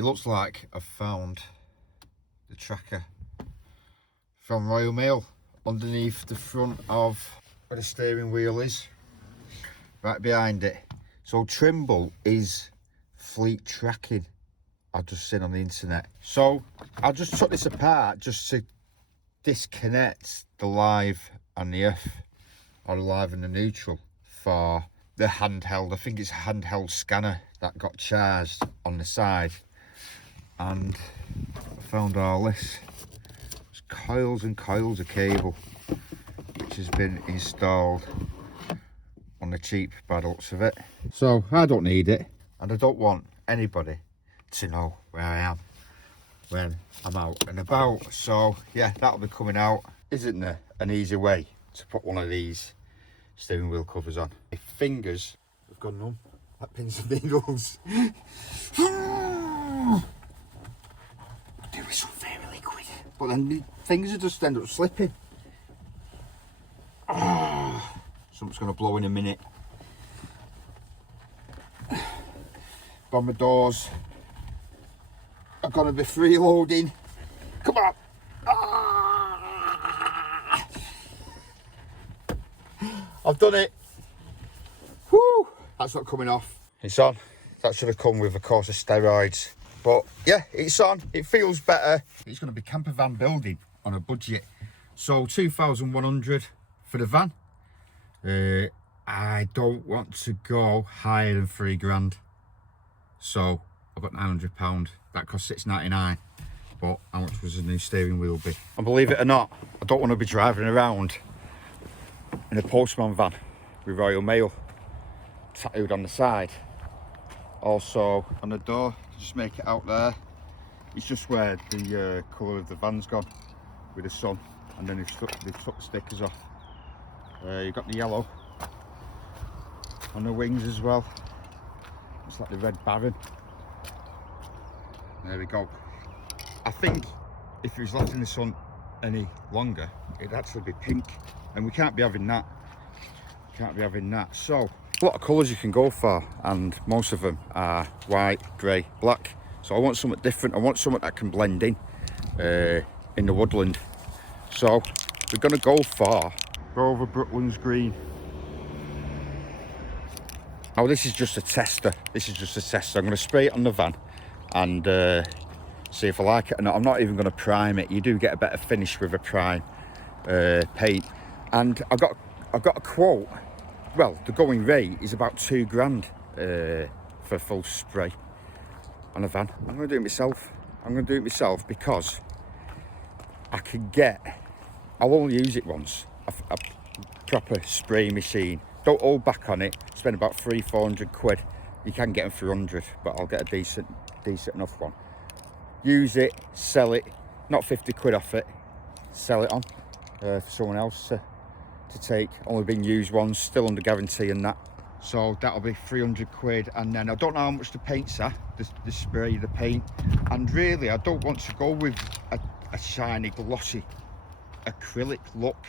It looks like I've found the tracker from Royal Mail underneath the front of where the steering wheel is, right behind it. So Trimble is fleet tracking, I've just seen on the internet. So I just took this apart just to disconnect the live and the F, or the live and the neutral, for the handheld. I think it's a handheld scanner that got charged on the side. And I found all this. There's coils and coils of cable which has been installed on the cheap by the looks of it. So I don't need it, and I don't want anybody to know where I am when I'm out and about. So yeah, that'll be coming out. Isn't there an easy way to put one of these steering wheel covers on? My fingers have gone numb like pins and needles. Do with some fairy liquid, but then the things just end up slipping. Something's going to blow in a minute. Got my doors are going to be freeloading. Come on. I've done it. Woo! That's not coming off. It's on. That should have come with a course of steroids. But yeah, it's on. It feels better. It's going to be camper van building on a budget. So 2,100 for the van. I don't want to go higher than £3,000. So I've got £900. That costs £699. But how much was the new steering wheel be? And believe it or not, I don't want to be driving around in a postman van with Royal Mail tattooed on the side. Also on the door, just make it out there. It's just where the colour of the van's gone with the sun, and then they've took the stickers off. You've got the yellow on the wings as well. It's like the Red Baron. There we go. I think if it was left in the sun any longer, it'd actually be pink, and we can't be having that. Can't be having that. So a lot of colours you can go for, and most of them are white, grey, black. So I want something different. I want something that can blend in the woodland. So we're going to go for Rover Brooklands Green. Oh, this is just a tester. This is just a tester. I'm going to spray it on the van and see if I like it or not. I'm not even going to prime it. You do get a better finish with a prime paint. And I've got a quote. Well, the going rate is about £2,000 for a full spray on a van. I'm going to do it myself. I'm going to do it myself because I'll only use it once. A proper spray machine. Don't hold back on it. Spend about £300-400. You can get them for 100, but I'll get a decent enough one. Use it, sell it, not 50 quid off it. Sell it on for someone else to take. Only been used once, still under guarantee and that. So that'll be 300 quid, and then I don't know how much the paints are, the spray, the paint. And really, I don't want to go with a shiny, glossy acrylic look.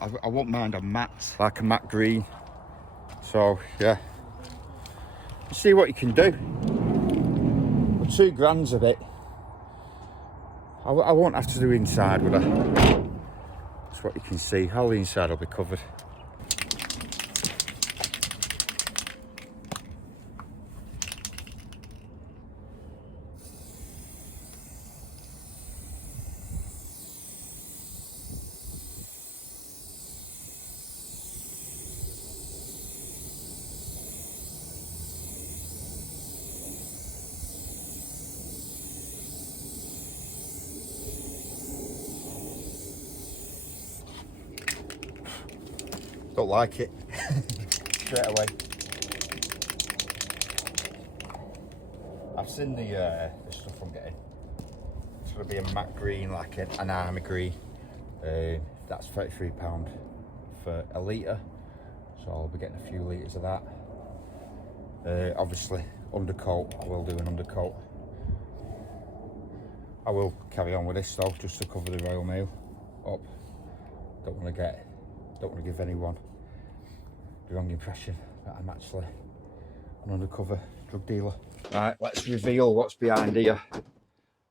I won't mind a matte, like a matte green. So yeah, see what you can do. But £2,000 of it, I won't have to do inside with her. That's what you can see. All the inside will be covered. Don't like it. Straight away. I've seen the stuff I'm getting. It's going to be a matte green, like an army green. That's £33 for a litre. So I'll be getting a few litres of that. Obviously, undercoat. I will do an undercoat. I will carry on with this though, just to cover the Royal Mail up. Don't want to give anyone the wrong impression that I'm actually an undercover drug dealer. Right, let's reveal what's behind here.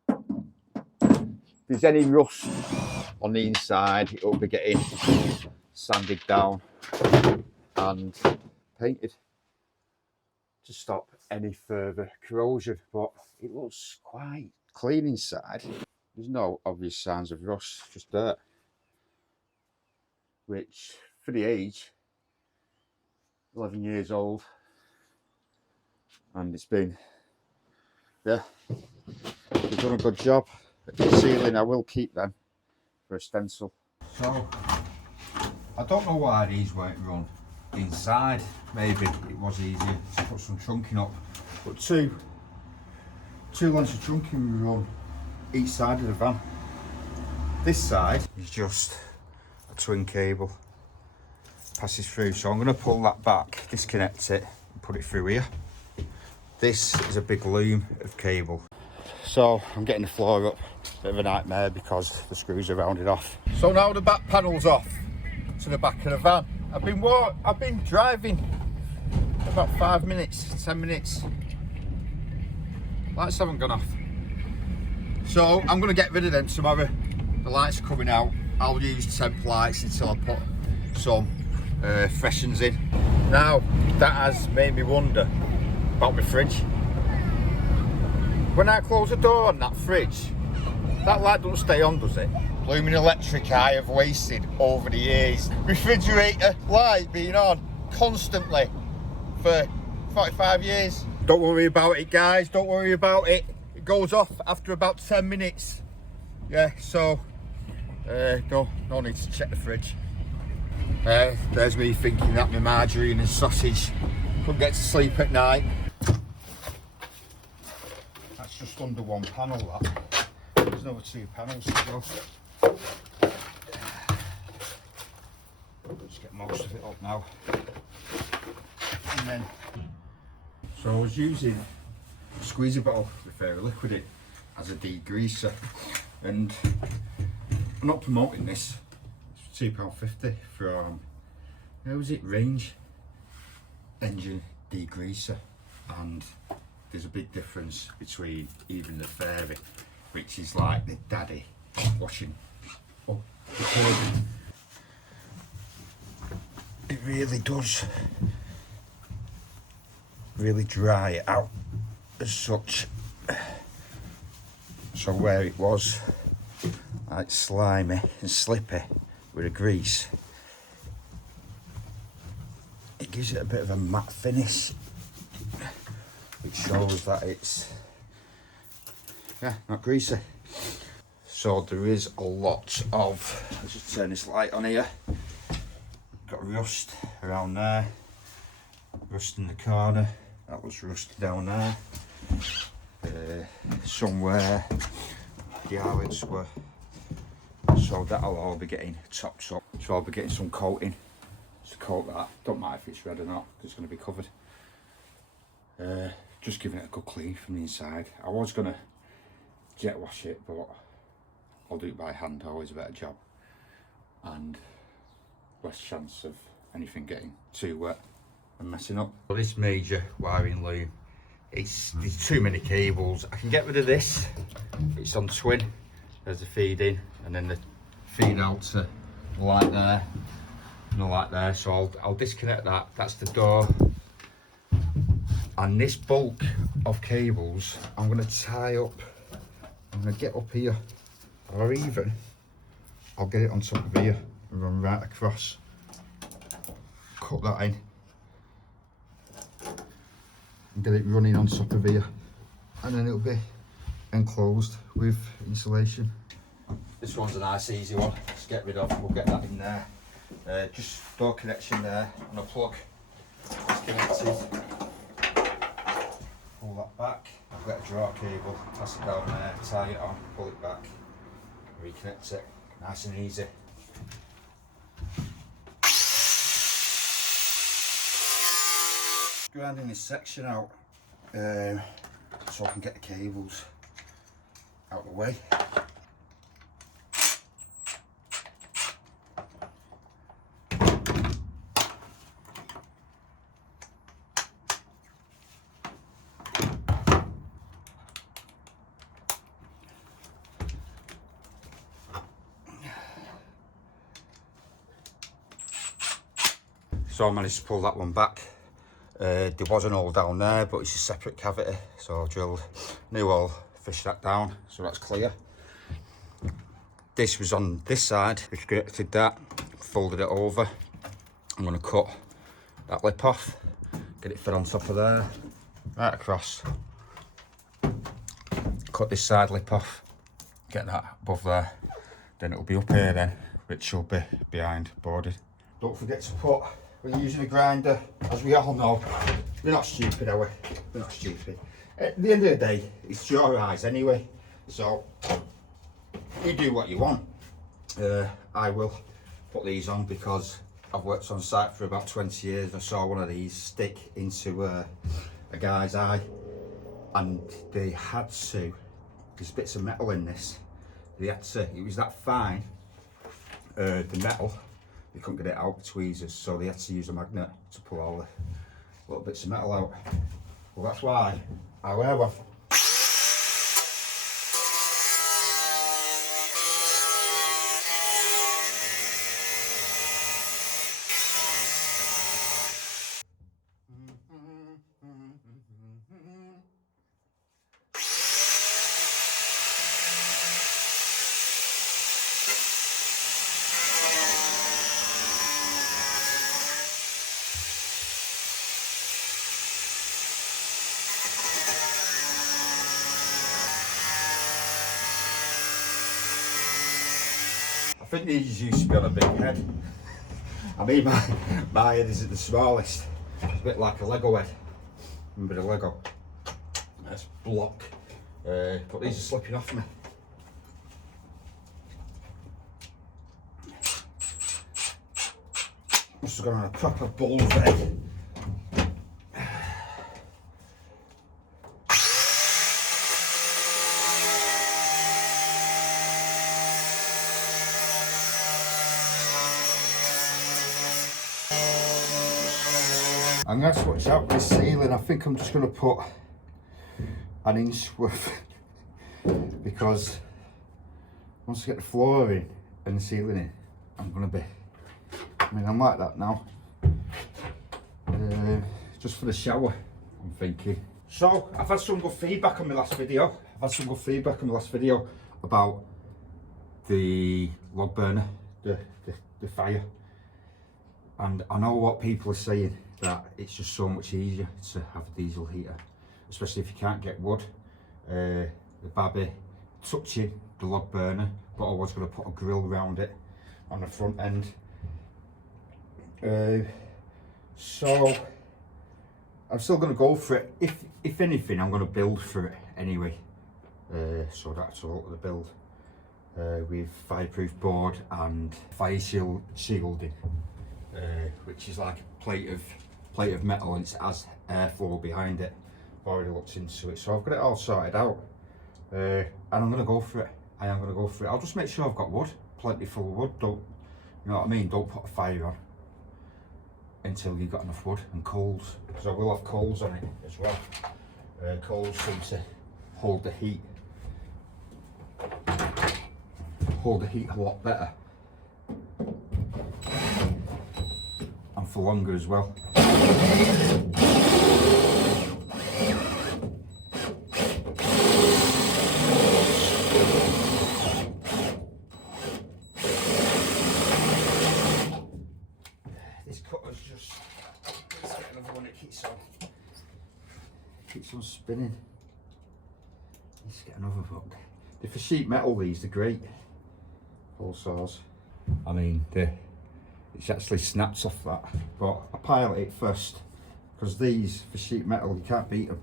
If there's any rust on the inside, it'll be getting sanded down and painted to stop any further corrosion, but it looks quite clean inside. There's no obvious signs of rust, just dirt, which for the age, 11 years old, and it's been, yeah, we've done a good job. The ceiling, I will keep them for a stencil. So I don't know why these weren't run inside. Maybe it was easier to put some trunking up, but two lengths of trunking were run each side of the van. This side is just a twin cable, passes through, so I'm going to pull that back, disconnect it and put it through here. This is a big loom of cable. So I'm getting the floor up, bit of a nightmare because the screws are rounded off. So now the back panel's off to the back of the van. I've been driving about 5 minutes, 10 minutes. Lights haven't gone off. So I'm going to get rid of them tomorrow. The lights are coming out. I'll use temp lights until I put some freshens in. Now that has made me wonder about my fridge. When I close the door on that fridge, that light don't stay on, does it? Blooming electric I have wasted over the years. Refrigerator light being on constantly for 45 years. Don't worry about it, guys, don't worry about it. It goes off after about 10 minutes. Yeah, so no need to check the fridge. There's me thinking that my margarine and sausage couldn't get to sleep at night. That's just under one panel, that. There's another 2 panels to go. Just get most of it up now. And then, so I was using a squeezy bottle with fairy liquid in as a degreaser, and I'm not promoting this. It's £2.50 from, how was it, Range Engine degreaser, and there's a big difference between even the fairy, which is like the daddy washing up the clothing. It really does really dry it out as such. So where it was like slimy and slippy with a grease, it gives it a bit of a matte finish, which shows that it's, yeah, not greasy. So there is a lot of, let's just turn this light on here, got rust around there, rust in the corner, that was rust down there, somewhere the eyelets were, so that'll all be getting topped up. So I'll be getting some coating to coat that. Don't mind if it's red or not, it's going to be covered. Just giving it a good clean from the inside. I was going to jet wash it, but I'll do it by hand, always a better job, and less chance of anything getting too wet and messing up. So this major wiring loom, there's too many cables. I can get rid of this, it's on twin, there's the feed in, and then the feed out to the light there, and the light there, so I'll disconnect that, that's the door. And this bulk of cables, I'm going to tie up, I'm going to get up here, or even I'll get it on top of here and run right across, cut that in and get it running on top of here, and then it'll be enclosed with insulation. This one's a nice easy one, just get rid of, we'll get that in there. Just door connection there and a plug, disconnected. Pull that back, I've got a draw cable, pass it down there, tie it on, pull it back, reconnect it, nice and easy. Grinding this section out so I can get the cables out of the way. So I managed to pull that one back. There was an hole down there, but it's a separate cavity, so I drilled new hole, fished that down, so that's clear. This was on this side, disconnected that, folded it over. I'm going to cut that lip off, get it fit on top of there, right across. Cut this side lip off, get that above there, then it'll be up here then, which will be behind boarded. Don't forget to put, when you're using a grinder, as we all know, we're not stupid, are we? We're not stupid. At the end of the day, it's your eyes anyway, so you do what you want. I will put these on because I've worked on site for about 20 years. I saw one of these stick into a guy's eye, and they had to, there's bits of metal in this, they had to, it was that fine, the metal, they couldn't get it out with tweezers, so they had to use a magnet to pull all the little bits of metal out. Well, that's why I wear one. I think these used to be on a big head. I mean, my head isn't the smallest. It's a bit like a Lego head. A bit of Lego. That's block. But these are slipping off me. Must have gone on a proper bull's head. I'm going to switch out this ceiling. I think I'm just going to put an inch worth because once I get the floor in and the ceiling in, I'm going to be, I mean, I'm like that now. Just for the shower, I'm thinking. So, I've had some good feedback on my last video. About the log burner, the fire. And I know what people are saying, that it's just so much easier to have a diesel heater, especially if you can't get wood. The babby touching the log burner, but I was going to put a grill around it on the front end. So I'm still going to go for it. If anything, I'm going to build for it anyway. So that's all the build with fireproof board and fire shielding, which is like a plate of metal, and it has airflow behind it. I've already looked into it, so I've got it all sorted out, and I'm going to go for it. I am going to go for it. I'll just make sure I've got wood, plenty full of wood. Don't, you know what I mean? Don't put a fire on until you've got enough wood and coals, because I will have coals on it as well. Coals seem to hold the heat a lot better, and for longer as well. This cutter's just, let's get another one that keeps on spinning. Let's get another one. They're for sheet metal, these, they're great. Pole saws. I mean, it actually snaps off that, but I pilot it first, because these, for sheet metal, you can't beat them.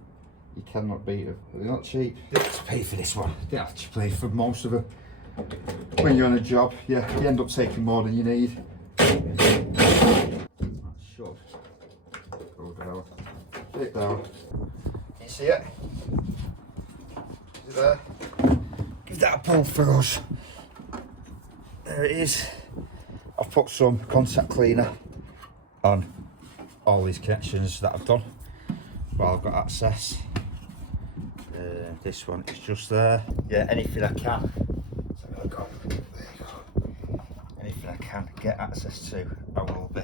You cannot beat them. They're not cheap. You have to pay for this one. You have to pay for most of them. When you're on a job, yeah, you end up taking more than you need. That should go down. Sit it down. You see it? Is it there? Give that a pull for us. There it is. I've put some contact cleaner on all these connections that I've done while I've got access. This one is just there. Yeah, anything I can. There you go. Anything I can get access to, I will be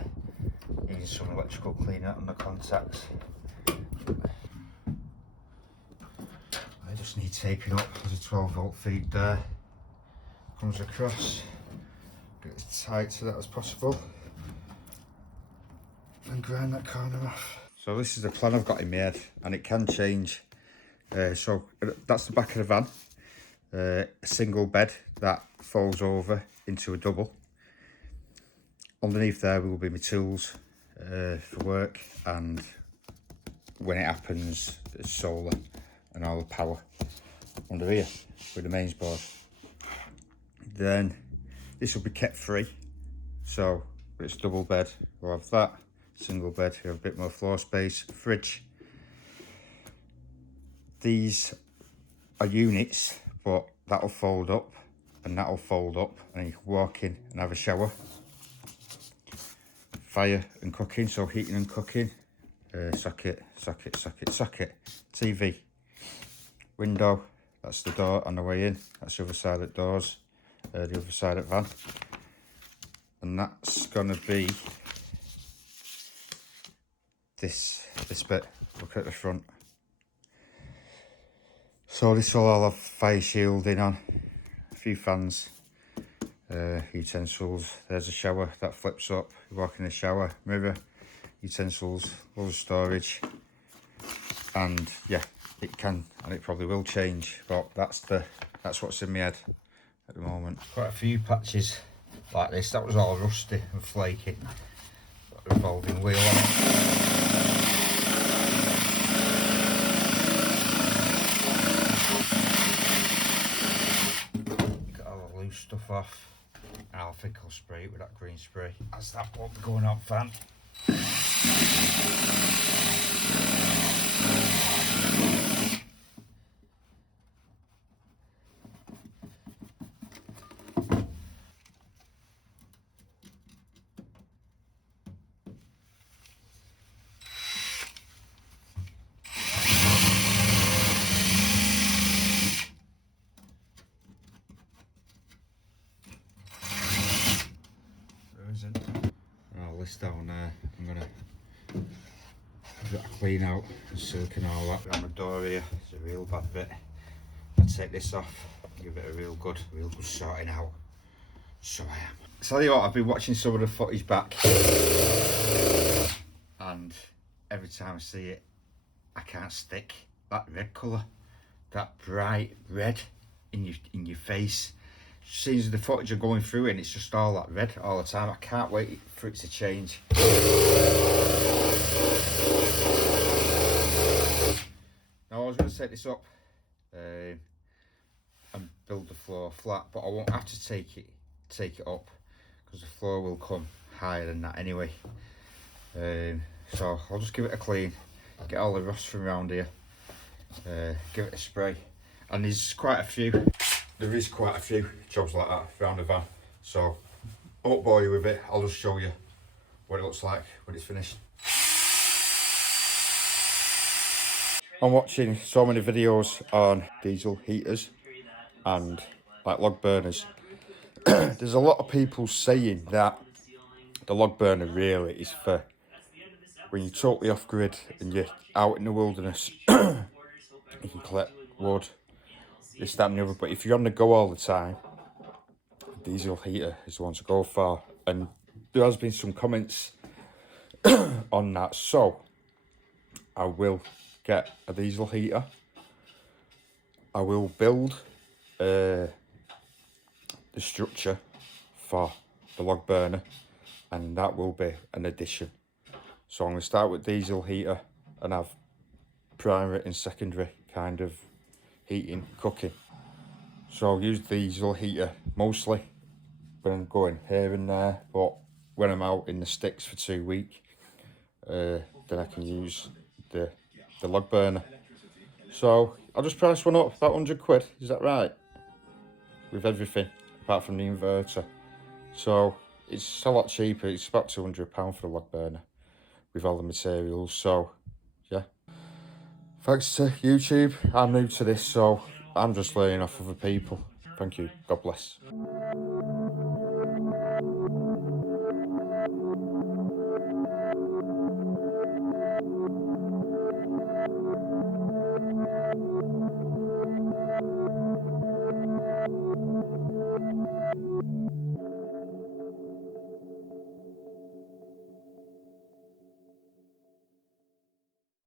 Needing some electrical cleaner on the contacts. I just need taping up. There's a 12-volt feed there. Comes across. Get it as tight to that as possible. And grind that corner off. So this is the plan I've got in my head, and it can change. So that's the back of the van. A single bed that folds over into a double. Underneath there will be my tools for work, and when it happens, there's solar and all the power under here with the mains board. Then this will be kept free, so it's double bed, we'll have that. Single bed, you have a bit more floor space. Fridge. These are units, but that'll fold up and that'll fold up, and you can walk in and have a shower. Fire and cooking, so heating and cooking. Socket. TV. Window, that's the door on the way in. That's the other side of the doors, the other side of the van. And that's gonna be this bit. Look at the front. So this will all have fire shielding on, a few fans, utensils. There's a shower that flips up. You walk in the shower, mirror, utensils, loads of storage, and yeah, it can and it probably will change. But that's what's in my head at the moment. Quite a few patches like this. That was all rusty and flaky. Got a revolving wheel on it. Stuff off, and I think I'll spray it with that green spray as that won't be going on fan. All this down there, I'm gonna give it a clean out and silicon all that. Around the door here, it's a real bad bit. I'll take this off, give it a real good sorting out. So I am. Tell you what, I've been watching some of the footage back, and every time I see it, I can't stick that red colour, that bright red in your face. Seems the footage are going through and it's just all that red all the time. I can't wait for it to change. Now I was going to set this up and build the floor flat, but I won't have to take it up because the floor will come higher than that anyway. So I'll just give it a clean, get all the rust from around here, give it a spray, and there is quite a few jobs like that around the van, so I won't bore you with it. I'll just show you what it looks like when it's finished. I'm watching so many videos on diesel heaters and like log burners. There's a lot of people saying that the log burner really is for when you're totally off grid and you're out in the wilderness. You can collect wood, this, that and the other, but if you're on the go all the time, diesel heater is the one to go for. And there has been some comments on that, so I will get a diesel heater. I will build the structure for the log burner, and that will be an addition. So I'm going to start with diesel heater and have primary and secondary kind of heating, cooking. So I'll use diesel heater mostly when I'm going here and there, but when I'm out in the sticks for 2 weeks, then I can use the log burner. So I'll just price one up, about 100 quid, is that right? With everything, apart from the inverter. So it's a lot cheaper, it's about £200 for the log burner with all the materials, so yeah. Thanks to YouTube, I'm new to this, so I'm just learning off other people. Thank you, God bless.